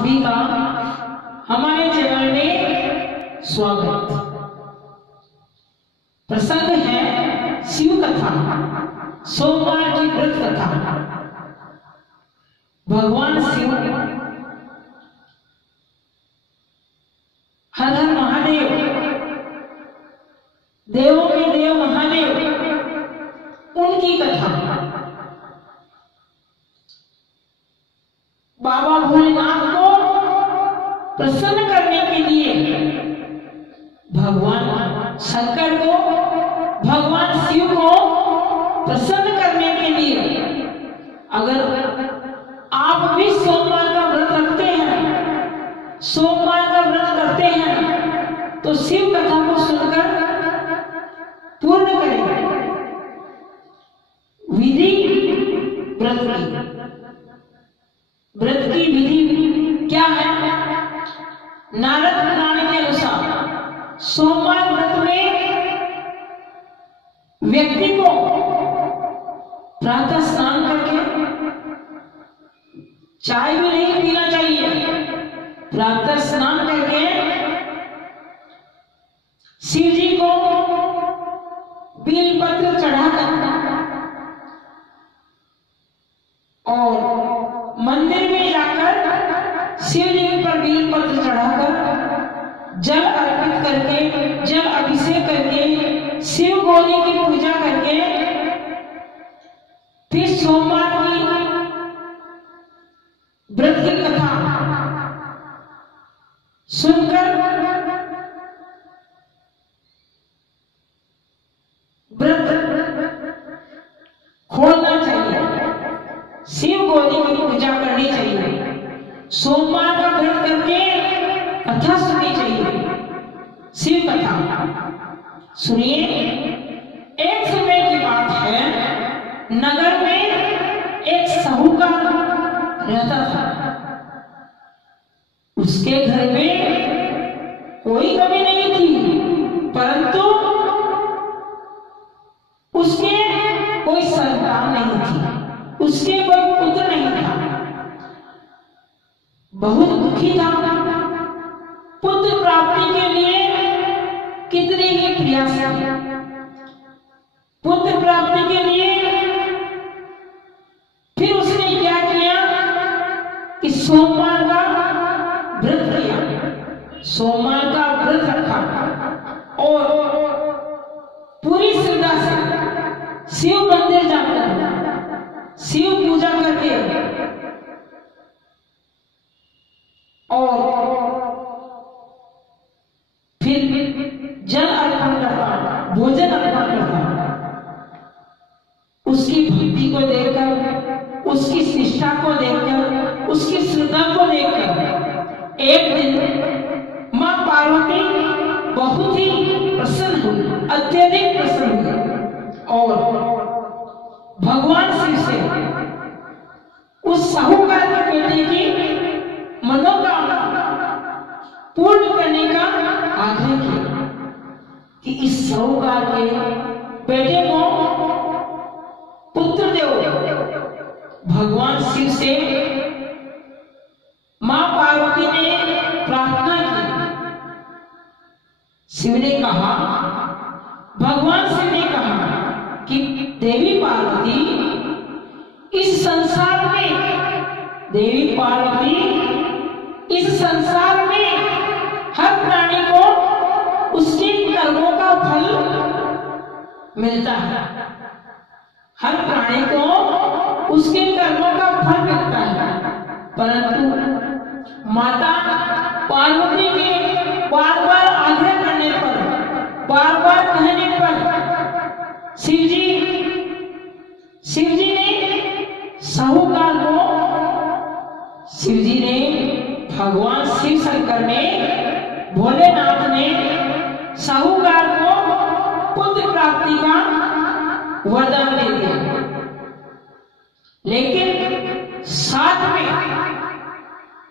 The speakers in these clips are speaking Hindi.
सभी का हमारे चैनल में स्वागत। प्रसंग है शिव कथा, सोमवार की व्रत कथा। भगवान शिव हर हर महादेव, देवों के देव महादेव, उनकी कथा। बाबा भोलेनाथ को प्रसन्न करने के लिए भगवान शंकर को, भगवान शिव को प्रसन्न करने के लिए अगर आप भी सोमवार का व्रत रखते हैं, सोमवार का व्रत करते हैं, तो शिव कथा को सुनकर पूर्ण करें। विधि व्रत की विधि क्या है? नारद पुराण के अनुसार सोमवार व्रत में व्यक्ति को प्रातः स्नान करके चाय भी नहीं पीना चाहिए। प्रातः स्नान करके शिव जी को बेलपत्र चढ़ाकर और मंदिर में जाकर शिव जी पर बेलपत्र चढ़ाकर जल अर्पित करके, जल अभिषेक करके, शिव गौरी की पूजा करके फिर सोमवार की व्रत की कथा सुनकर व्रत खोलना चाहिए, शिव गौरी की पूजा करनी चाहिए, सोमवार का व्रत करके कथा सुननी चाहिए। शिव कथा सुनिए। एक समय की बात है, नगर में एक साहूकार रहता था। उसके घर में कोई कमी नहीं थी, परंतु उसके कोई संतान नहीं थी, उसके कोई पुत्र नहीं था। बहुत दुखी था। पुत्र प्राप्ति के लिए कितने ही प्रयास किए। पुत्र प्राप्ति के लिए फिर उसने क्या किया कि सोमवार का व्रत किया, सोमवार का व्रत रखा और पूरी श्रद्धा से शिव मंदिर जाकर शिव पूजा करके और फिर जल अर्पण करता, भोजन अर्पण करता। उसकी भक्ति को देखकर, उसकी निष्ठा को देखकर, उसकी श्रद्धा को देखकर एक दिन मां पार्वती बहुत ही प्रसन्न हुई, अत्यधिक प्रसन्न हुई और भगवान शिव से उस साहूकार के बेटे की मनोकामना पूर्ण करने का आग्रह किया कि इस साहूकार के बेटे को पुत्र दो। भगवान शिव से मां पार्वती ने प्रार्थना की। शिव ने कहा, भगवान शिव ने कहा कि देवी पार्वती, इस संसार में, देवी पार्वती इस संसार में हर प्राणी को उसके कर्मों का फल मिलता है। हर प्राणी को उसके कर्मों का फल मिलता है, परंतु माता पार्वती के बार बार आग्रह करने पर, बार बार कहने पर शिव जी ने साहूकार को, शिव जी ने, भगवान शिव शंकर ने, भोलेनाथ ने साहूकार को पुत्र प्राप्ति का वरदान दे दिया। लेकिन साथ में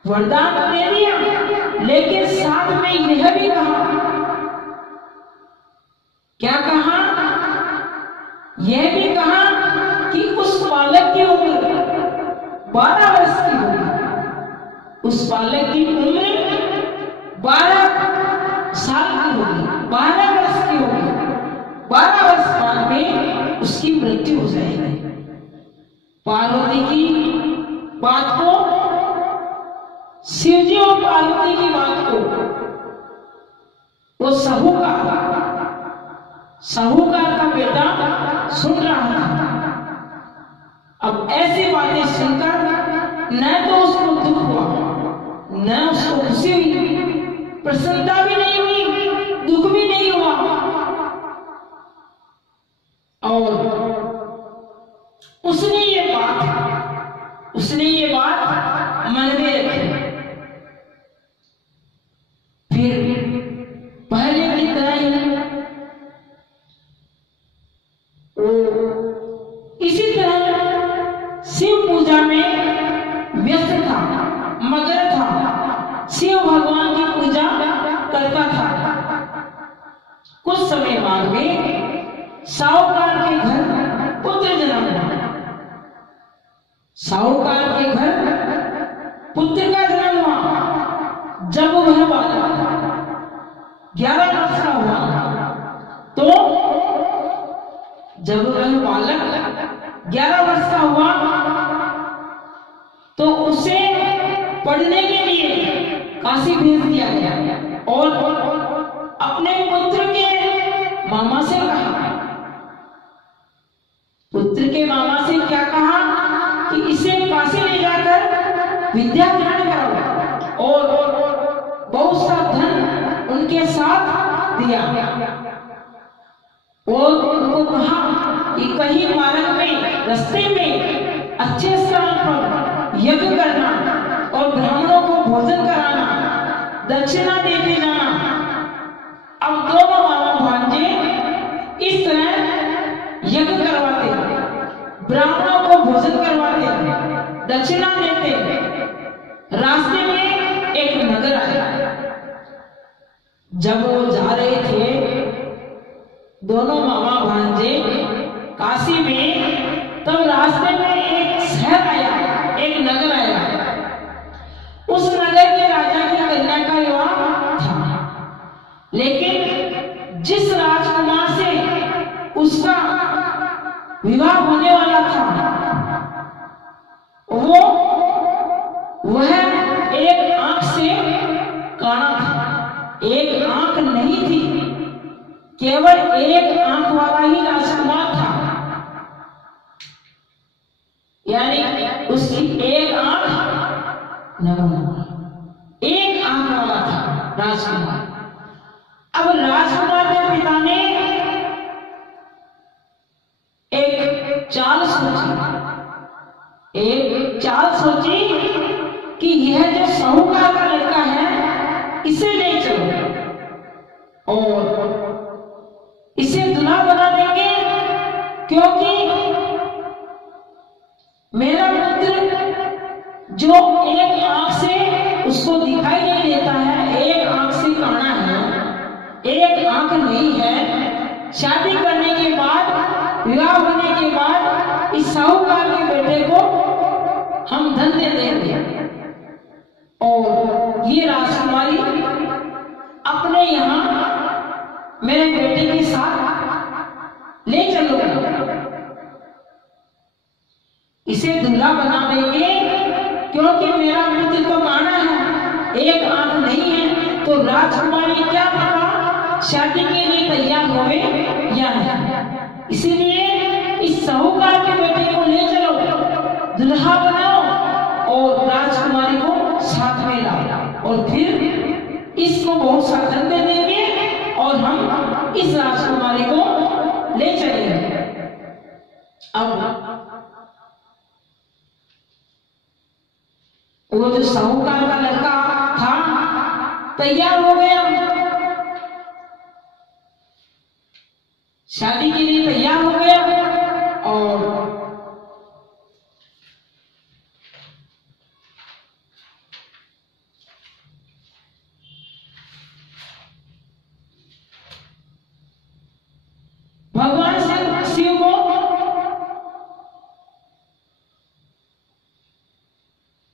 वरदान दे दिया, लेकिन साथ में यह भी कहा, क्या कहा? यह भी कहा कि उस बालक की उम्र 12 वर्ष की होगी। उस बालक की उम्र 12 साल की होगी, 12 वर्ष की होगी। 12 वर्ष बाद में उसकी मृत्यु हो जाएगी। पार्वती की बात को, शिव जी और पार्वती की बात को वो साहूकार का बेटा सुन रहा था। अब ऐसी बातें सुनकर न तो उसको दुख हुआ, न उसको खुशी हुई, प्रसन्नता भी नहीं हुई, दुख भी नहीं हुआ। और उसने ये बात मन में रखी। फिर पहले की तरह ही इसी तरह शिव पूजा में व्यस्त था, मगन था, शिव भगवान की पूजा करता था। कुछ समय बाद में साहूकार के घर पुत्र जन्म हुआ। साहूकार के घर पुत्र का जन्म हुआ। जब वह बालक 11 वर्ष का हुआ, तो जब वह बालक 11 वर्ष का हुआ तो उसे पढ़ने के लिए काशी भेज दिया गया और अपने पुत्र के मामा से कहा, पुत्र के मामा से क्या कहा कि इसे काशी ले जाकर विद्या ग्रहण कराओ, और बहुत सा धन उनके साथ दिया और उनको कहा कि कहीं मार्ग में, रास्ते में अच्छे स्थान पर यज्ञ करना और ब्राह्मणों को भोजन कराना, दक्षिणा देके जाना। अब दोनों मामा भांजे इस तरह यज्ञ करवाते, ब्राह्मणों को भोजन करवाते, दक्षिणा देते। रास्ते में एक नगर आया। जब वो जा रहे थे दोनों मामा भांजे काशी में, तब रास्ते में एक शहर आया, एक नगर आया। उस नगर के राजा की कन्या का विवाह था, लेकिन जिस राजकुमार से उसका विवाह होने वाला था वह एक आंख से काना था। एक आंख नहीं थी, केवल एक आंख वाला ही राजकुमार था। यानी उसकी एक आंख नगम, एक आंख वाला था राजकुमार। अब राजकुमार के पिता ने एक चाल सोची कि यह जो साहूकार का लड़का है इसे ले चलो और इसे दूल्हा बना देंगे, क्योंकि मेरा पुत्र जो एक आंख से उसको दिखाई नहीं देता है, एक आंख से काना है, एक आंख नहीं है। शादी करने के बाद, विवाह होने के बाद इस साहूकार के बेटे को हम धन दे देंगे और ये राजकुमारी अपने यहाँ मेरे बेटे के साथ ले चलो, इसे दूल्हा बना देंगे, क्योंकि मेरा पुत्र तो काना है, एक आंख नहीं है। तो राजकुमारी क्या पता शादी के लिए तैयार होवे या नहीं, इसीलिए इस साहूकार के बेटे को ले चलो, दूल्हा बनाओ और राजकुमारी को साथ में लाओ, और फिर इसको बहुत सा धन दे देंगे और हम इस राजकुमारी को ले चलेंगे। अब वो जो साहूकार का लड़का था तैयार हो गया, शादी के लिए तैयार हो गया और भगवान शिव को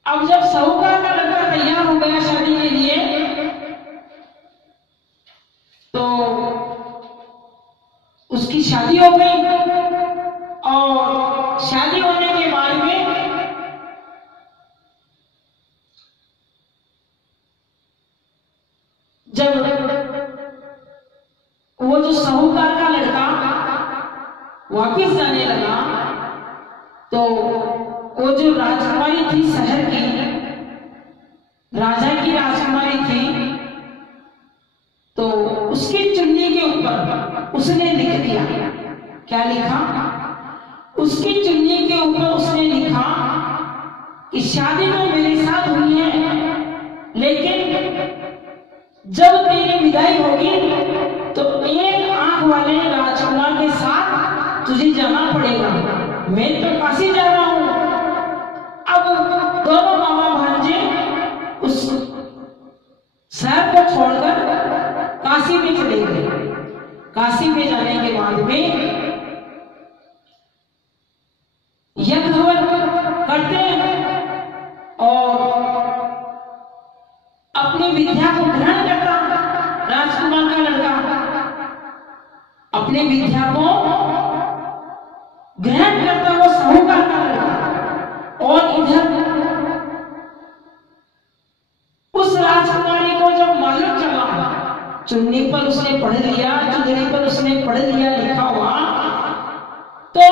अब जब साहूकार का लड़का तैयार हो गया शादी के लिए। तो उसकी शादी हो गई और शादी होने के बाद में जब वो जो साहूकार का लड़का वापिस जाने लगा तो वो जो राजकुमारी थी, शहर की राजा की राजकुमारी थी, तो उसकी चुन्नी के ऊपर उसने लिख दिया। क्या लिखा? उसकी चुन्नी के ऊपर उसने लिखा कि शादी तो मेरे साथ हुई है, लेकिन जब तेरी विदाई होगी तो एक आंख वाले राजकुमार के साथ तुझे जाना पड़ेगा। मैं तो काशी जा रहा हूं। अब दोनों मामा भांजे उस शहर को छोड़कर काशी में चले गए। काशी में जाने के बाद में यज्ञ करते हैं और अपनी विद्या को ग्रहण करता राजकुमार का लड़का, अपनी विद्या को ग्रहण करता वो साहूकार का लड़का। और इधर उस राजकुमारी को जब मालूम चला, चुन्नी पर उसने पढ़ लिया, चुंदड़ी पर उसने पढ़ लिया लिखा हुआ, तो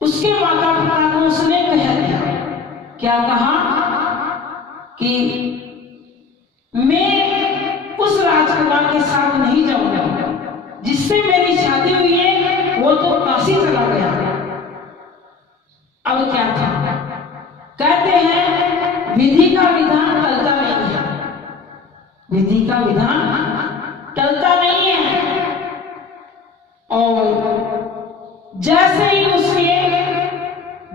उसके माता पिता को उसने कह दिया। क्या कहा? कि मैं उस राजकुमार के साथ नहीं जाऊंगा जिससे मेरी शादी हुई है, वो तो काशी चला गया। अब क्या था? कहते हैं विधि का विधान टलता नहीं है, विधि का विधान टलता नहीं है। और जैसे ही उसके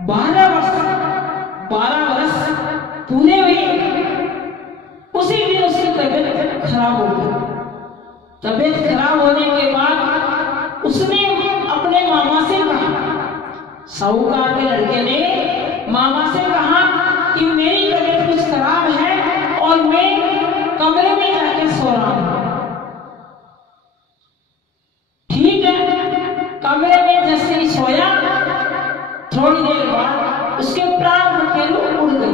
12 वर्ष पूरे हुए, उसी दिन उसकी तबीयत खराब हो गई। तबीयत खराब होने के बाद उसने अपने मामा से कहा, साहूकार के लड़के ने मामा से कहा कि मेरी तबीयत कुछ खराब है और मैं कमरे में जाकर सो रहा हूं। ठीक है, कमरे में जैसे ही सोया, थोड़ी देर बाद उसके प्राण हथेली उड़ गए।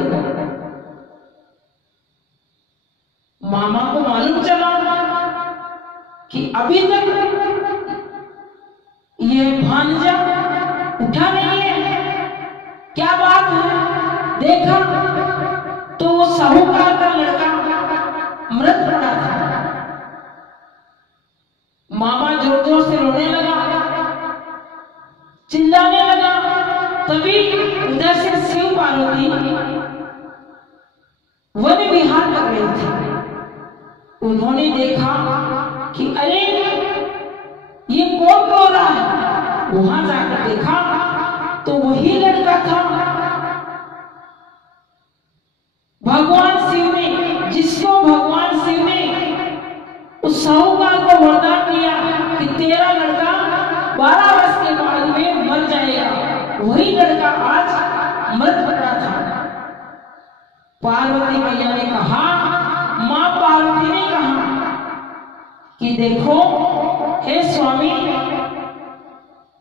मामा को मालूम चला कि अभी तक ये भांजा उठा नहीं है, क्या बात है? देखा तो वो साहूकार का लड़का मृत पड़ा था। मामा जोर जोर से रोने लगा, चिल्लाने लगा। तभी उधर से शिव पार्वती वन विहार कर रही थी। उन्होंने देखा कि अरे ये कौन रो रहा है। वहां जाकर देखा तो वही लड़का था, भगवान शिव ने, जिसको भगवान शिव ने उस साहूकार को वरदान दिया कि तेरा लड़का 12 वर्ष के बाद में मर जाएगा, वही लड़का आज मर पड़ा था। पार्वती मैया ने कहा, मां पार्वती ने कहा कि देखो हे स्वामी,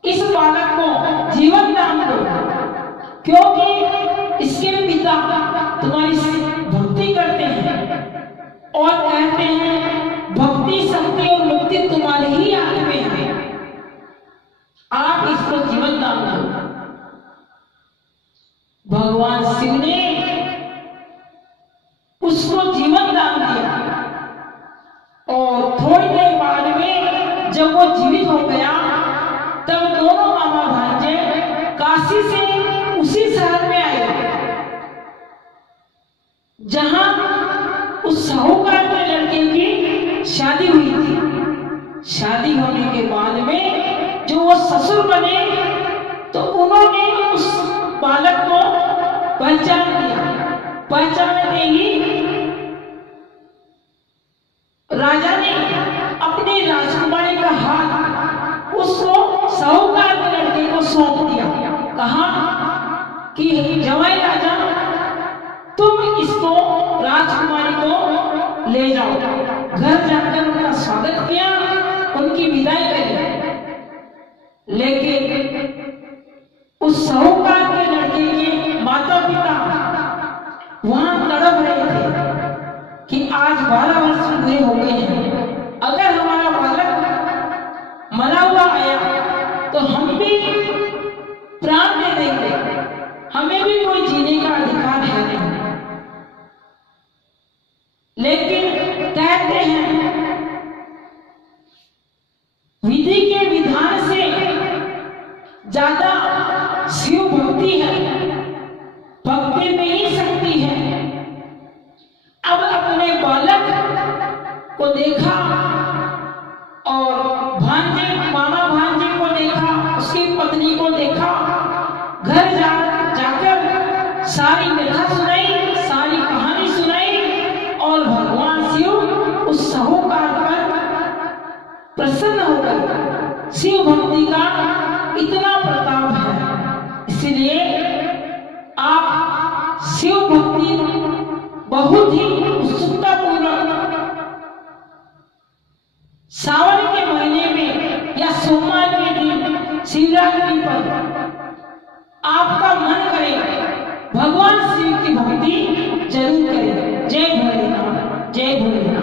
इस बालक को जीवन दान दो, क्योंकि इसके पिता तुम्हारी भक्ति करते हैं और कहते हैं भक्ति, शक्ति और मुक्ति तुम्हारे ही हाथ में है। आप इसको जीवन दान दो। भगवान शिव ने उसको जीवन दान दिया और थोड़ी देर बाद में जब वो जीवित हो गया, तब दोनों मामा भांजे काशी से उसी शहर में आए जहां उस साहूकार के लड़के की शादी हुई थी। शादी होने के बाद में जो वो ससुर बने, तो उन्होंने उस बालक को पहचान लिया। पहचानते ही राजा ने अपनी राजकुमारी का हाथ उसको साहूकार के लड़के को सौंप दिया। कहा कि जवाई राजा, इसको राजकुमारी को ले जाओ। घर जाकर उनका स्वागत किया, उनकी विदाई करी। लेकिन उस साहूकार के लड़के के माता पिता वहां तड़प रहे थे कि आज 12 वर्ष पूरे हो गए हैं, अगर हमारा बालक मरा हुआ आया तो हम भी प्राण दे देंगे, हमें भी कोई जीने का अधिकार है नहीं। लेकिन कहते हैं विधि के विधान से ज्यादा शिव भक्ति है, भक्ति में ही शक्ति है। अब अपने बालक को देखा और भांजे मामा भांजे को देखा, उसकी पत्नी को देखा, घर जाकर सारी कथा सुनाई, सारी कहानी सुनाई और भगवान शिव उस साहूकार पर प्रसन्न हो गए। शिव भक्ति का इतना प्रताप है, इसलिए आप शिव भक्ति बहुत ही उत्सुकता पूर्वक सावन के महीने में या सोमवार के दिन शिवरात्रि पर आपका मन करे भगवान शिव की भक्ति जरूर करें। जय भोलेनाथ, जय भोलेनाथ।